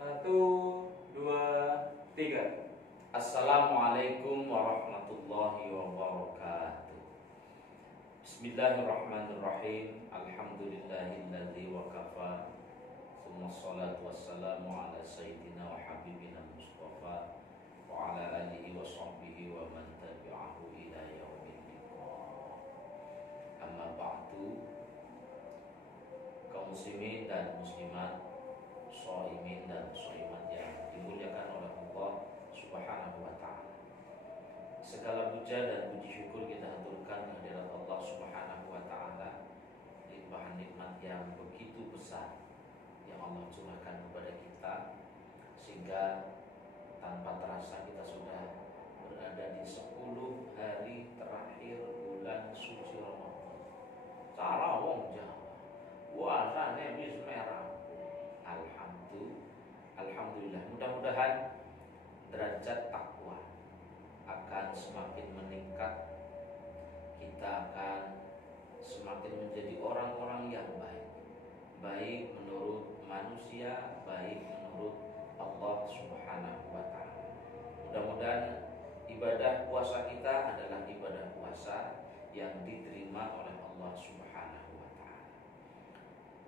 Satu, dua, tiga. Assalamualaikum warahmatullahi wabarakatuh. Bismillahirrahmanirrahim. Alhamdulillahilladzi wa kafa. Wassalatu wassalamu ala sayyidina wa habibina Mustafa wa ala alihi wa sahbihi wa man tabi'ahu ila yaumil liqa. Amma ba'du. Kaum muslimin dan muslimat, shaimin dan shaimat yang dimuliakan oleh Allah Subhanahu wa taala. Segala puja dan puji syukur kita haturkan kehadirat Allah Subhanahu wa taala, limpahan nikmat yang begitu besar yang Allah curahkan kepada kita, sehingga tanpa terasa kita sudah berada di 10 hari terakhir bulan suci Ramadan. Cara wong Jawa, puasane wis merah. Alhamdulillah. Mudah-mudahan derajat takwa akan semakin meningkat. Kita akan semakin menjadi orang-orang yang baik, baik menurut manusia, baik menurut Allah Subhanahu wa taala. Mudah-mudahan ibadah puasa kita adalah ibadah puasa yang diterima oleh Allah Subhanahu wa taala.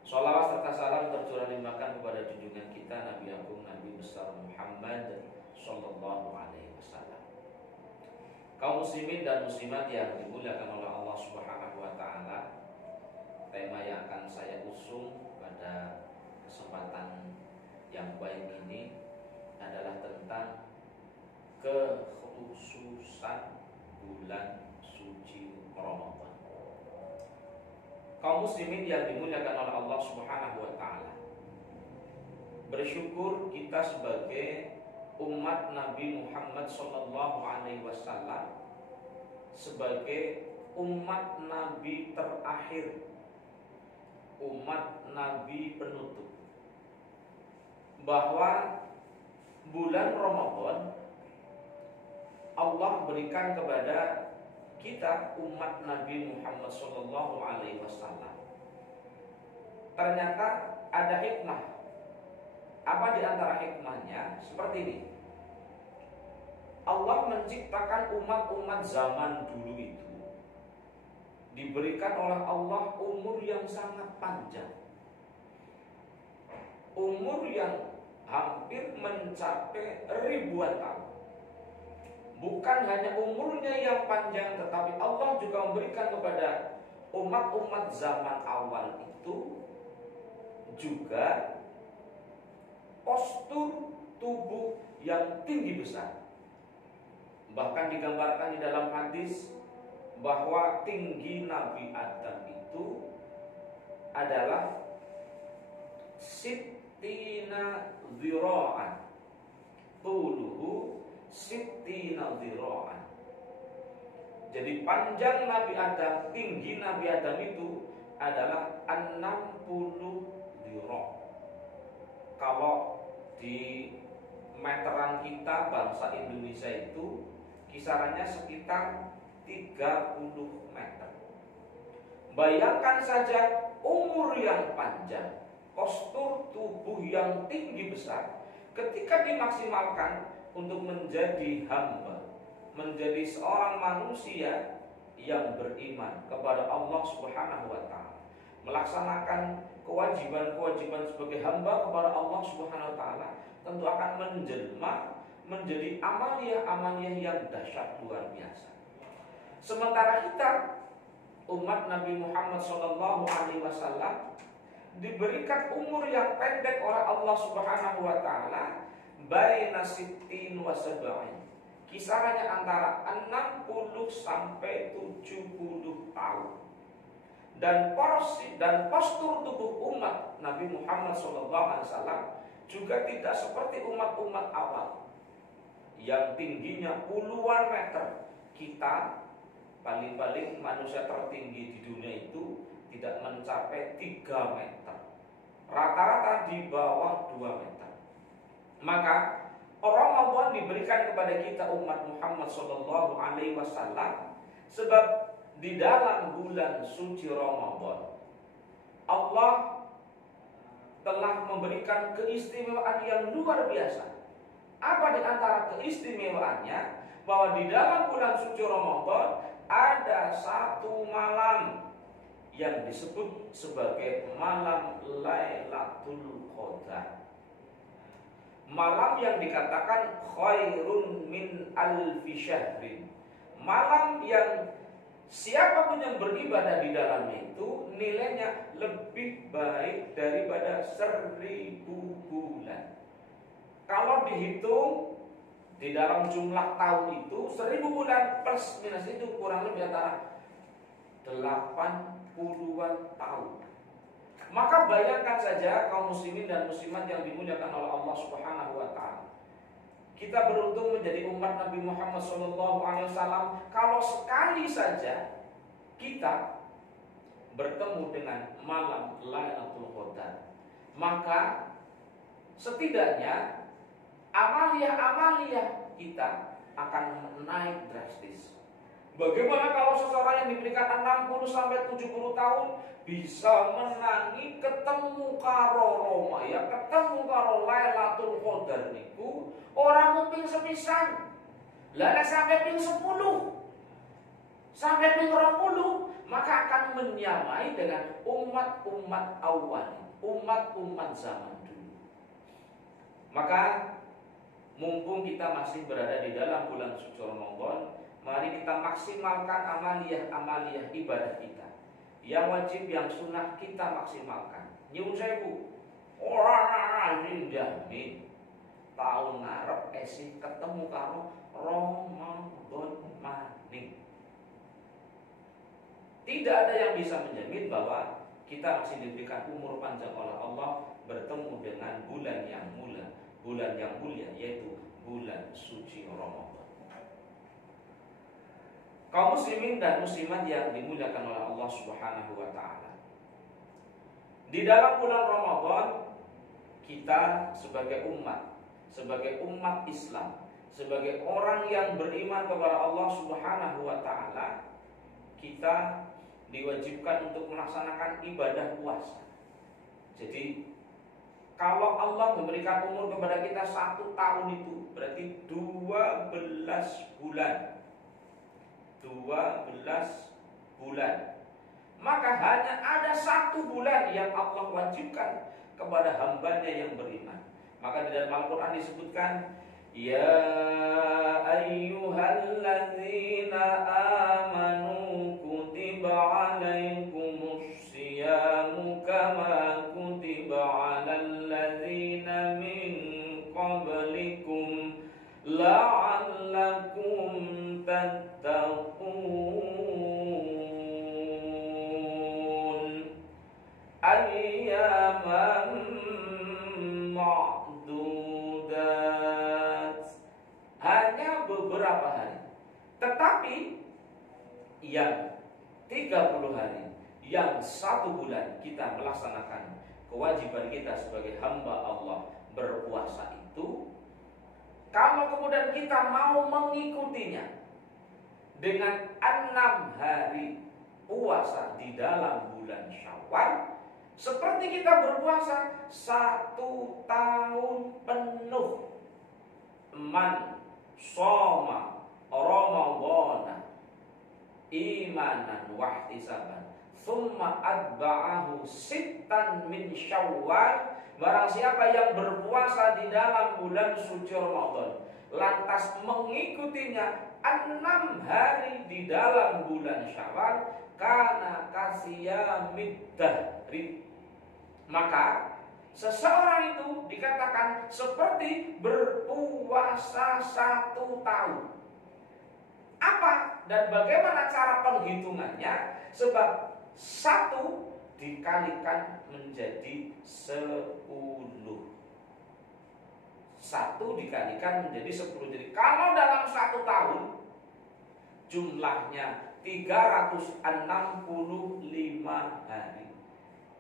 Shalawat serta salam tercurah limpahkan kepada junjungan kita Nabi Agung Nabi besar Muhammad sallallahu alaihi wasallam. Kaum muslimin dan muslimat yang dimuliakan oleh Allah Subhanahu wa taala, tema yang akan saya usung pada kesempatan yang baik ini adalah tentang kekhususan bulan suci Ramadan. Kaum muslimin yang dimuliakan oleh Allah Subhanahu wa taala, bersyukur kita sebagai umat Nabi Muhammad sallallahu alaihi wasallam, sebagai umat Nabi terakhir, umat Nabi penutup, bahwa bulan Ramadan Allah berikan kepada kita umat Nabi Muhammad sallallahu alaihi wasallam. Ternyata ada hikmah. Apa di antara hikmahnya? Seperti ini. Allah menciptakan umat-umat zaman dulu itu diberikan oleh Allah umur yang sangat panjang, umur yang hampir mencapai ribuan tahun. Bukan hanya umurnya yang panjang, tetapi Allah juga memberikan kepada umat-umat zaman awal itu juga postur tubuh yang tinggi besar. Bahkan digambarkan di dalam hadis bahwa tinggi Nabi Adam itu adalah sittina dhira'an, tuluhu sittina dhira'an. Jadi panjang Nabi Adam, tinggi Nabi Adam itu adalah 60 dhira'. Kalau di meteran kita bangsa Indonesia itu kisarannya sekitar 30 meter. Bayangkan saja umur yang panjang, postur tubuh yang tinggi besar, ketika dimaksimalkan untuk menjadi hamba, menjadi seorang manusia yang beriman kepada Allah Subhanahu wa taala, melaksanakan kewajiban-kewajiban sebagai hamba kepada Allah Subhanahu wa taala, tentu akan menjelma menjadi amaliyah-amaliyah yang dahsyat luar biasa. Sementara kita umat Nabi Muhammad sallallahu alaihi wasallam diberikan umur yang pendek oleh Allah Subhanahu wa taala, baina sittin wa sab'in. Kisarannya antara 60 sampai 70 tahun. Dan postur tubuh umat Nabi Muhammad SAW juga tidak seperti umat-umat awal yang tingginya puluhan meter. Kita paling-paling manusia tertinggi di dunia itu tidak mencapai 3 meter, rata-rata di bawah 2 meter. Maka Ramadan diberikan kepada kita umat Muhammad SAW sebab di dalam bulan suci Ramadan, Allah telah memberikan keistimewaan yang luar biasa. Apa di antara keistimewaannya? Bahwa di dalam bulan suci Ramadan ada satu malam yang disebut sebagai malam Lailatul Qadar. Malam yang dikatakan khairun min alfi syahrin. Malam yang siapapun yang beribadah di dalamnya itu nilainya lebih baik daripada 1000 bulan. Kalau dihitung di dalam jumlah tahun itu 1000 bulan plus minus itu kurang lebih antara 80-an tahun. Maka bayangkan saja kaum muslimin dan muslimat yang dimuliakan oleh Allah Subhanahu wa taala. Kita beruntung menjadi umat Nabi Muhammad SAW kalau sekali saja kita bertemu dengan malam Lailatul Qadar. Maka setidaknya amalia-amalia kita akan naik drastis. Bagaimana kalau seseorang yang diberikan 60-70 tahun bisa menangi ketemu karo Roma, ya ketemu karo Lailatul Qadar niku orang mungkin sepisan. Lah sampai ping 10, sampai ping 20, maka akan menyamai dengan umat-umat awal, umat-umat zaman dulu. Maka mumpung kita masih berada di dalam bulan suci Ramadan, mari kita maksimalkan amaliyah ibadah kita. Yang wajib, yang sunnah kita maksimalkan. Nyuwun sewu, ora jamin tahun ngarep esih ketemu karo Ramadan maning. Tidak ada yang bisa menjamin bahwa kita masih diberikan umur panjang oleh Allah bertemu dengan bulan yang mulia, yaitu bulan suci Ramadan. Kaum muslimin dan muslimat yang dimuliakan oleh Allah Subhanahu wa taala. Di dalam bulan Ramadan kita sebagai umat Islam, sebagai orang yang beriman kepada Allah Subhanahu wa taala, kita diwajibkan untuk melaksanakan ibadah puasa. Jadi kalau Allah memberikan umur kepada kita 1 tahun itu berarti 12 bulan. 12 bulan. Maka hanya ada 1 bulan yang Allah wajibkan kepada hambanya yang beriman. Maka di dalam Al-Quran disebutkan, ya ayyuhalladzina amanu kutiba alaikumus siyamu kama kutiba alal ladzina min qablikum la'allakum tattaqun ayyaman ma'dudat. Hanya beberapa hari, tetapi yang 30 hari, yang 1 bulan kita melaksanakan kewajiban kita sebagai hamba Allah berpuasa itu, kalau kemudian kita mau mengikutinya dengan 6 hari puasa di dalam bulan Syawal, seperti kita berpuasa 1 tahun penuh. Man shoma Ramadhana imanan wahtisaban thumma atba'ahu sittan min Syawal. Barang siapa yang berpuasa di dalam bulan suci Ramadan lantas mengikutinya 6 hari di dalam bulan Syawal, kana kasiyamid dahri, maka seseorang itu dikatakan seperti berpuasa 1 tahun. Apa dan bagaimana cara penghitungannya? Sebab 1 dikalikan menjadi 10. 1 dikalikan menjadi 10. Jadi kalau dalam 1 tahun jumlahnya 365 hari.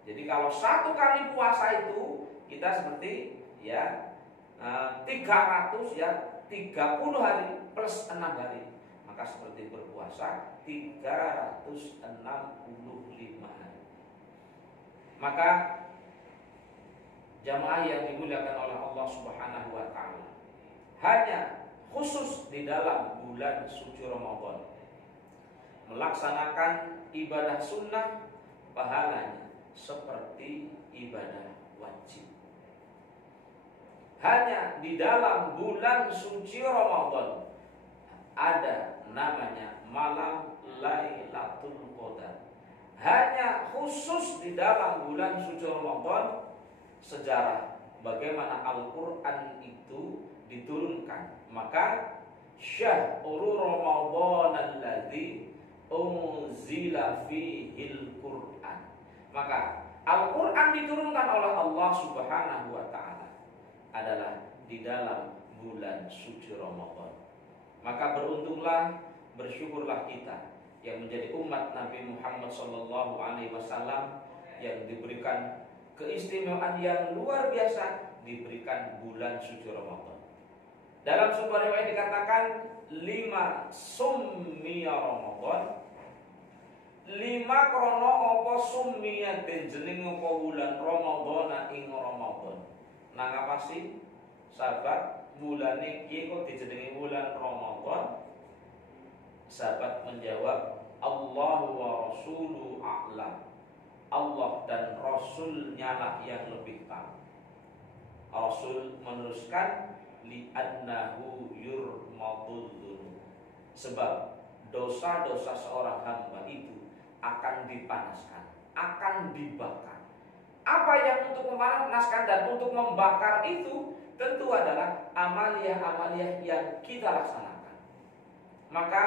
Jadi kalau 1 kali puasa itu kita seperti ya 300 ya 30 hari plus 6 hari. Maka seperti berpuasa 365 hari. Maka jamaah yang dimuliakan oleh Allah Subhanahu wa taala, hanya khusus di dalam bulan suci Ramadan melaksanakan ibadah sunnah, pahalanya seperti ibadah wajib. Hanya di dalam bulan suci Ramadan ada namanya malam Lailatul Qadar. Hanya khusus di dalam bulan suci Ramadan sejarah bagaimana Al-Quran itu diturunkan. Maka syahrul Ramadan alladzi unzila fihil Quran. Maka Al-Quran diturunkan oleh Allah Subhanahu wa taala adalah di dalam bulan suci Ramadan. Maka beruntunglah, bersyukurlah kita yang menjadi umat Nabi Muhammad SAW yang diberikan keistimewaan yang luar biasa, diberikan bulan suci Ramadan. Dalam sebuah riwayat dikatakan 5 summiya Ramadan, 5 krono apa summiya den jeneng apa bulan Ramadan ing Ramadan. Nang apa sih sahabat bulane iki kok dijenengi bulan Ramadan? Sahabat menjawab, Allah wa rasuluhu a'lam. Allah dan Rasulnya lah yang lebih tahu. Rasul meneruskan li'annahu yurmadul dzunub. Sebab dosa-dosa seorang hamba itu akan dipanaskan, akan dibakar. Apa yang untuk memanaskan dan untuk membakar itu tentu adalah amaliyah-amaliyah yang kita laksanakan. Maka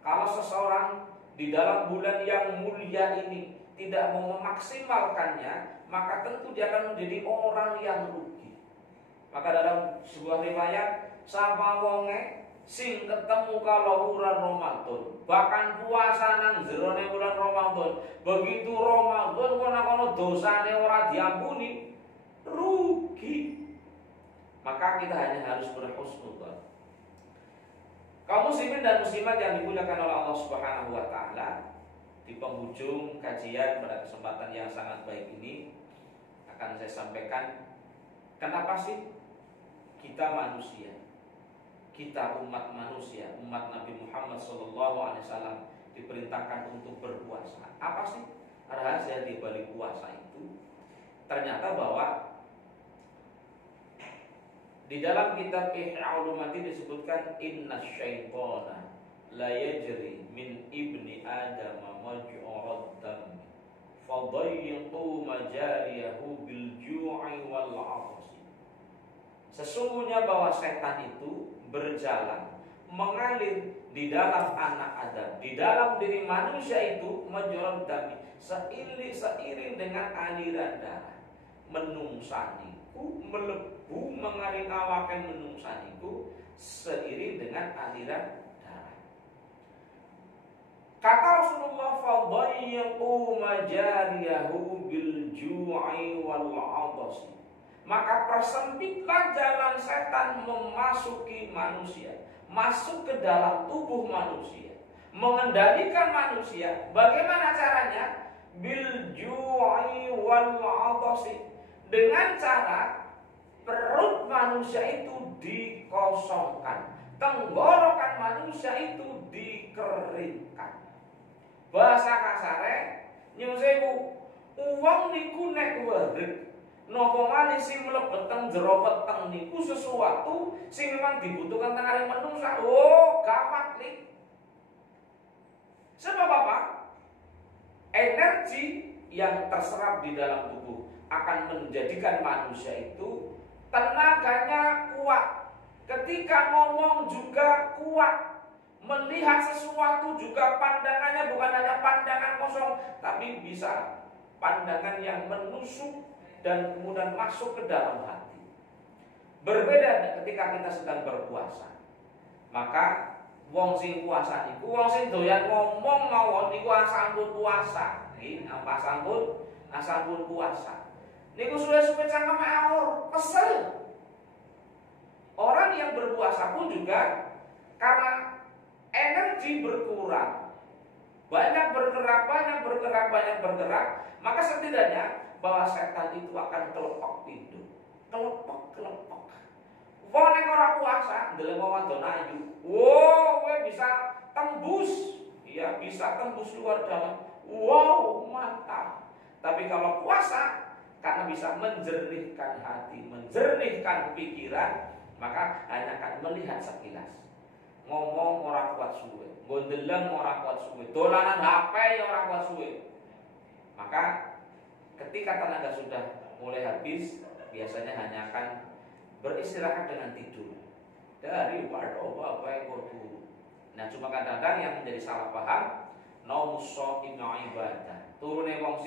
kalau seseorang di dalam bulan yang mulia ini tidak mau memaksimalkannya, maka tentu dia akan menjadi orang yang rugi. Maka dalam sebuah riwayat, sapa wonge sing ketemu kalau bulan Ramadan, bahkan puasa nang jerone bulan Ramadan, begitu Ramadan kono dosane ora diampuni, rugi. Maka kita hanya harus berhusnudzon. Kaum muslimin dan muslimat yang dimuliakan oleh Allah Subhanahu wa taala, di penghujung kajian pada kesempatan yang sangat baik ini akan saya sampaikan kenapa sih kita manusia, kita umat manusia, umat Nabi Muhammad SAW diperintahkan untuk berpuasa. Apa sih rahasia di balik puasa itu? Ternyata bahwa di dalam kitab Ihya Ulumuddin disebutkan inna syaitana la yajri min ibni adam maj'urad dam fadayyiqu majariyahu bil ju'i wal 'atshi. Sesungguhnya bahwa setan itu berjalan mengalir di dalam anak Adam, di dalam diri manusia itu maj'urad dam, seiring dengan aliran darah. Menungsaniku melebu mengalir awake menungsaniku seiring dengan aliran darah. Kata Rasulullah, fadayyiqu majariyahu bil ju'i wal 'atshi. Maka persempitlah jalan setan memasuki manusia, masuk ke dalam tubuh manusia, mengendalikan manusia. Bagaimana caranya? Bil ju'i wal 'atshi. Dengan cara perut manusia itu dikosongkan, tenggorokan manusia itu dikeringkan. Bahasa kasare nyuwun sewu, uwong niku nek weruh napa malih sing mlebet teng jero weteng niku sesuatu sing memang dibutuhkan teng arep manungsa. Oh, gampang lik. Sebab apa? Energi yang terserap di dalam tubuh akan menjadikan manusia itu tenaganya kuat. Ketika ngomong juga kuat. Melihat sesuatu juga pandangannya bukan hanya pandangan kosong, tapi bisa pandangan yang menusuk dan kemudian masuk ke dalam hati. Berbeda ketika kita sedang berpuasa. Maka wong sing puasa niku, wong sing doyan ngomong mawon niku asampun puasa. Nggih, apa asampun puasa. Niku suwe-suwe cangkeme awur, kesel. Orang yang berpuasa pun juga karena energi berkurang, banyak bergerak, banyak bergerak, maka setidaknya bahwa setan itu akan kelepok pintu, kelepok. Wong nek ora puasa, ndelok wong wadon ayu, wow, kowe bisa tembus, ya bisa tembus luar dalam, wow, mantap. Tapi kalau puasa, karena bisa menjernihkan hati, menjernihkan pikiran, maka hanya akan melihat sekilas. Ngomong orang kuat suwe, gondeleng orang kuat suwe, dolanan HP orang kuat suwe. Maka ketika tenaga sudah mulai habis, biasanya hanya akan beristirahat dengan tidur dari apa yang turu. Nah, cuma kadang-kadang yang menjadi salah paham, naumus shaim ibadah. Turune wong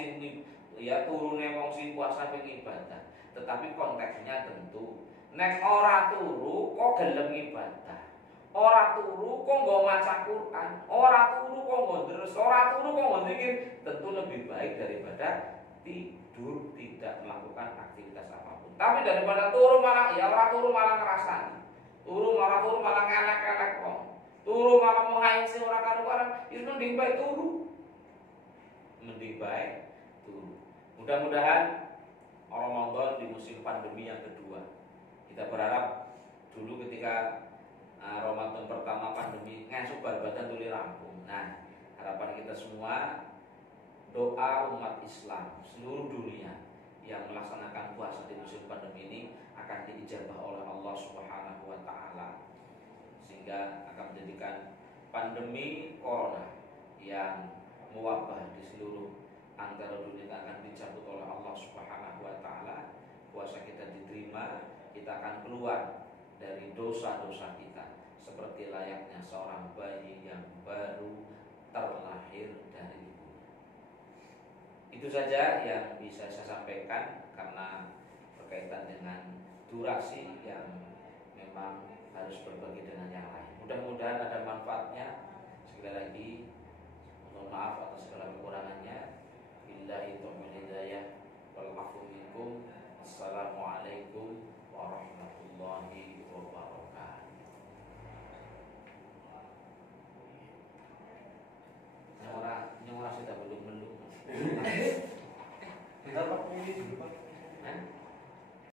sing puasa ping ibadah. Tetapi konteksnya tentu nek ora turu kok gelem ibadah. Ora turu kok nggo maca Quran, ora turu kok nggo deres, ora turu kok nggo zikir, tentu lebih baik daripada tidur tidak melakukan aktivitas apapun. Tapi daripada turu malah turu malah ngerasani. Turu malah ngelek-elek kok. Turu malah mau haisi ora karu-karuan, itu mending baik turu. Mudah-mudahan Ramadan di musim pandemi yang kedua. Kita berharap dulu ketika Ramadan pertama pandemi ngesuk badan tuli rampung. Nah, harapan kita semua doa umat Islam seluruh dunia yang melaksanakan puasa di musim pandemi ini akan diijabah oleh Allah Subhanahu wa taala, sehingga akan menjadikan pandemi corona yang mewabah di seluruh antara dunia akan dicabut oleh Allah Subhanahu wa taala. Puasa kita diterima, kita akan keluar dari dosa-dosa kita seperti layaknya seorang bayi yang baru terlahir dari ibunya. Itu saja yang bisa saya sampaikan karena berkaitan dengan durasi yang memang harus berbagi dengan yang lain. Mudah-mudahan ada manfaatnya. Sekali lagi mohon maaf atas segala kekurangannya. Billahi taufiq hidayah.